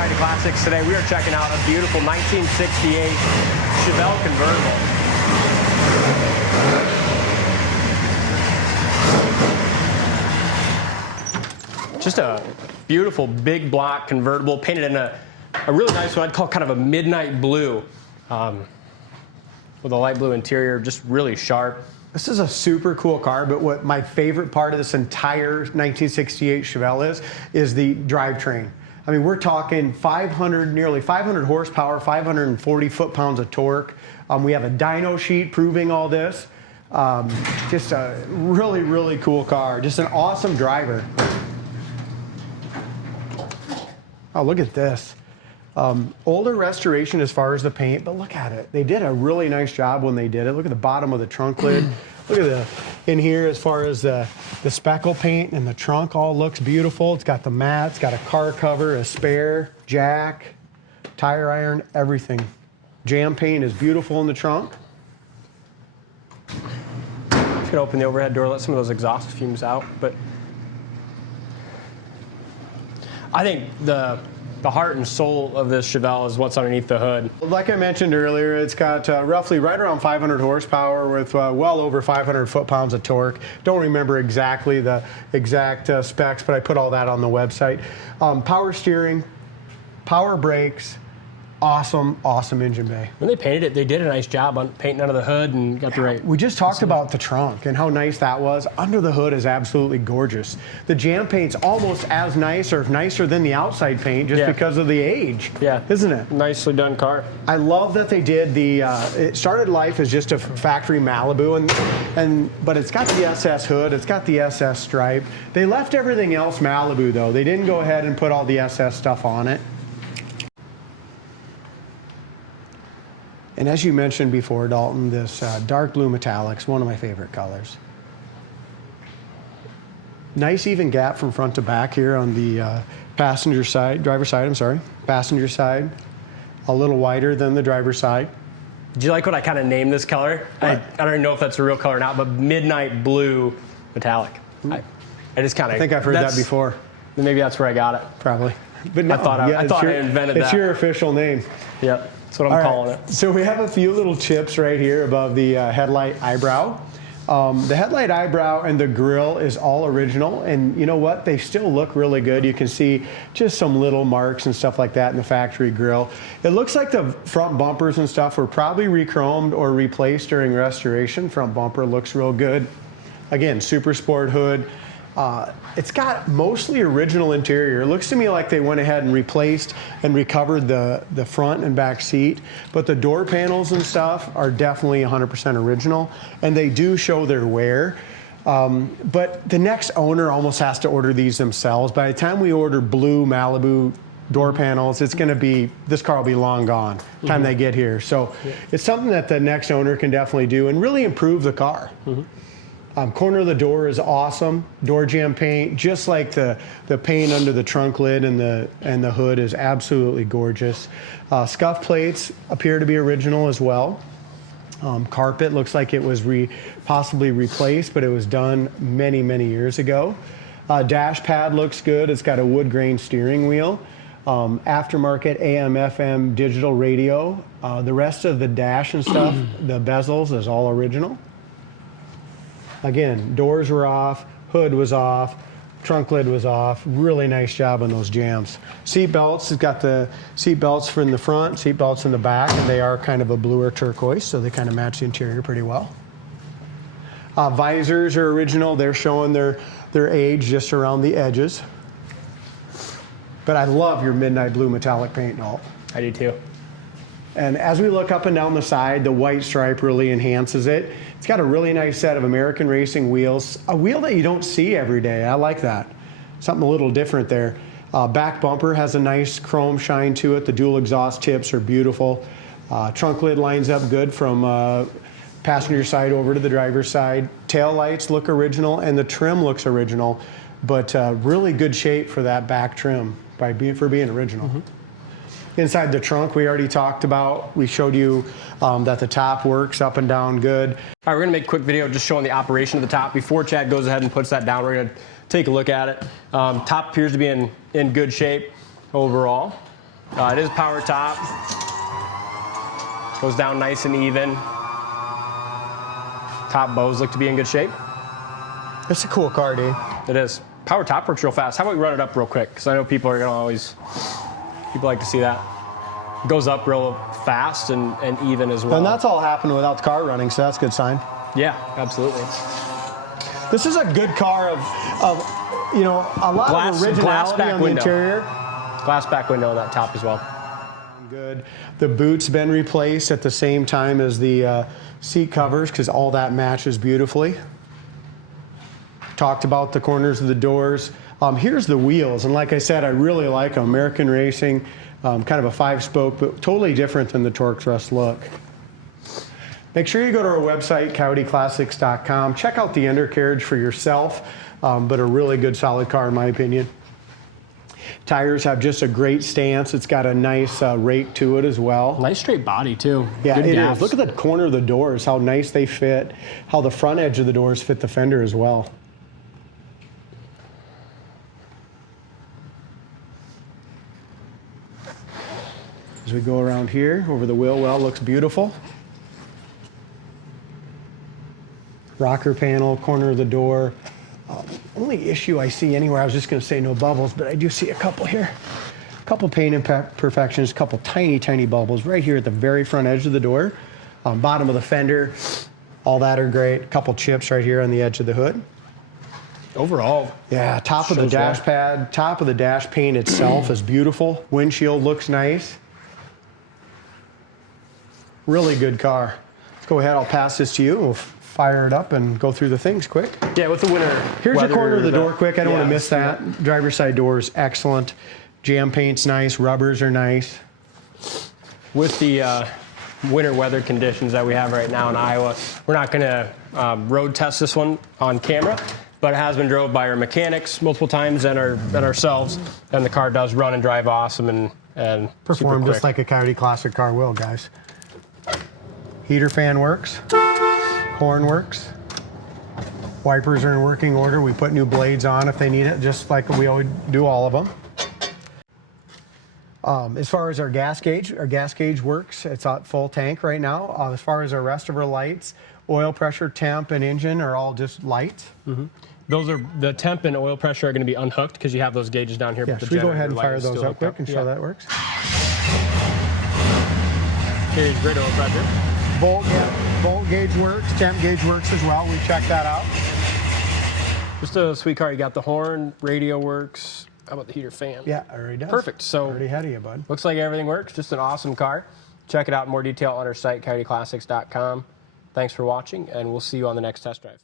Coyote Classics today. We are checking out a beautiful 1968 Chevelle Convertible. Just a beautiful big block convertible, painted in a really nice one I'd call kind of a midnight blue, with a light blue interior, just really sharp. This is a super cool car, but what my favorite part of this entire 1968 Chevelle is the drivetrain. I mean, we're talking nearly 500 horsepower, 540 foot-pounds of torque. We have a dyno sheet proving all this. Just a really, really cool car. Just an awesome driver. Oh, look at this. Older restoration as far as the paint, but look at it. They did a really nice job when they did it. Look at the bottom of the trunk lid. Look at in here as far as the speckle paint and the trunk all looks beautiful. It's got the mat, it's got a car cover, a spare, jack, tire iron, everything. Jam paint is beautiful in the trunk. Just gonna open the overhead door, let some of those exhaust fumes out, but I think the heart and soul of this Chevelle is what's underneath the hood. Like I mentioned earlier, it's got roughly right around 500 horsepower with well over 500 foot-pounds of torque. Don't remember exactly the exact specs, but I put all that on the website. Power steering, power brakes, awesome engine bay. When they painted it, they did a nice job on painting under the hood and got the right. We just talked about the trunk and how nice that was. Under the hood is absolutely gorgeous. The jam paint's almost as nice or nicer than the outside paint just because of the age. Yeah. Isn't it? Nicely done car. I love that they did the, it started life as just a factory Malibu, but it's got the SS hood, it's got the SS stripe. They left everything else Malibu though. They didn't go ahead and put all the SS stuff on it. And as you mentioned before, Dalton, this dark blue metallic's one of my favorite colors. Nice even gap from front to back here on the driver's side, passenger side. A little wider than the driver's side. Do you like what I kind of named this color? I don't even know if that's a real color or not, but midnight blue metallic. I just kind of. I think I've heard that before. Maybe that's where I got it. Probably. But no, I thought I invented that. It's your official name. Yep. That's what I'm calling it. So we have a few little chips right here above the headlight eyebrow. The headlight eyebrow and the grille is all original, and you know what? They still look really good. You can see just some little marks and stuff like that in the factory grille. It looks like the front bumpers and stuff were probably re-chromed or replaced during restoration. Front bumper looks real good. Again, super sport hood. It's got mostly original interior. It looks to me like they went ahead and replaced and recovered the front and back seat, but the door panels and stuff are definitely 100% original, and they do show their wear. But the next owner almost has to order these themselves. By the time we order blue Malibu door panels, it's going to be, this car will be long gone by the time they get here. So it's something that the next owner can definitely do and really improve the car. Corner of the door is awesome. Door jamb paint, just like the paint under the trunk lid and the hood is absolutely gorgeous. Scuff plates appear to be original as well. Carpet looks like it was possibly replaced, but it was done many, many years ago. Dash pad looks good. It's got a wood grain steering wheel. Aftermarket AM/FM digital radio. The rest of the dash and stuff, the bezels is all original. Again, doors were off, hood was off, trunk lid was off. Really nice job on those jams. Seat belts, it's got the seat belts from the front, seat belts in the back, and they are kind of a bluer turquoise, so they kind of match the interior pretty well. Visors are original. They're showing their age just around the edges. But I love your midnight blue metallic paint, Nalt. I do too. And as we look up and down the side, the white stripe really enhances it. It's got a really nice set of American Racing wheels, a wheel that you don't see every day. I like that. Something a little different there. Back bumper has a nice chrome shine to it. The dual exhaust tips are beautiful. Trunk lid lines up good from passenger side over to the driver's side. Tail lights look original, and the trim looks original, but really good shape for that back trim for being original. Inside the trunk, we already talked about. We showed you that the top works up and down good. All right, we're gonna make a quick video just showing the operation of the top. Before Chad goes ahead and puts that down, we're gonna take a look at it. Top appears to be in good shape overall. It is power top. Goes down nice and even. Top bows look to be in good shape. It's a cool car, dude. It is. Power top works real fast. How about we run it up real quick? Because I know people are going to always, people like to see that. Goes up real fast and even as well. And that's all happened without the car running, so that's a good sign. Yeah, absolutely. This is a good car of you know, a lot of originality on the interior. Glass back window on that top as well. Good. The boot's been replaced at the same time as the seat covers because all that matches beautifully. Talked about the corners of the doors. Here's the wheels, and like I said, I really like them. American Racing, kind of a 5-spoke, but totally different than the Torque Thrust look. Make sure you go to our website, coyoteclassics.com. Check out the undercarriage for yourself, but a really good, solid car in my opinion. Tires have just a great stance. It's got a nice rake to it as well. Nice straight body too. Yeah, good it gaps. is. Look at the corner of the doors, how nice they fit, how the front edge of the doors fit the fender as well. As we go around here, over the wheel well, looks beautiful. Rocker panel, corner of the door. Only issue I see anywhere, I was just going to say no bubbles, but I do see a couple here. A couple paint imperfections, a couple tiny, tiny bubbles right here at the very front edge of the door. Bottom of the fender, all that are great. A couple chips right here on the edge of the hood. Overall, yeah, top of the dash pad, top of the dash paint itself is beautiful. Windshield looks nice. Really good car. Let's go ahead, I'll pass this to you. We'll fire it up and go through the things quick. yeah, with the winter. Here's the corner of the door quick. I don't want to miss yeah. that. Driver's side door is excellent. Jam paint's nice. Rubbers are nice. With the winter weather conditions that we have right now in Iowa, we're not going to road test this one on camera, but it has been drove by our mechanics multiple times and ourselves, and the car does run and drive awesome and Perform super just quick. like a Coyote Classic car will, guys. Heater fan works. Horn works. Wipers are in working order. We put new blades on if they need it, just like we always do all of them. As far as our gas gauge works. It's at full tank right now. As far as our rest of our lights, oil pressure, temp, and engine are all just lights. Mm-hmm. Those are the temp and oil pressure are going to be unhooked because you have those gauges down here. Yeah, but the should we go ahead and generator fire light is those still up quick and show yeah. that works? Gauge, great oil pressure. Volt gauge works, temp gauge works as well. We checked that out. Just a sweet car. You got the horn, radio works. How about the heater fan? Yeah, already does. Perfect. So already ahead of you, bud. Looks like everything works. Just an awesome car. Check it out in more detail on our site, coyoteclassics.com. Thanks for watching, and we'll see you on the next test drive.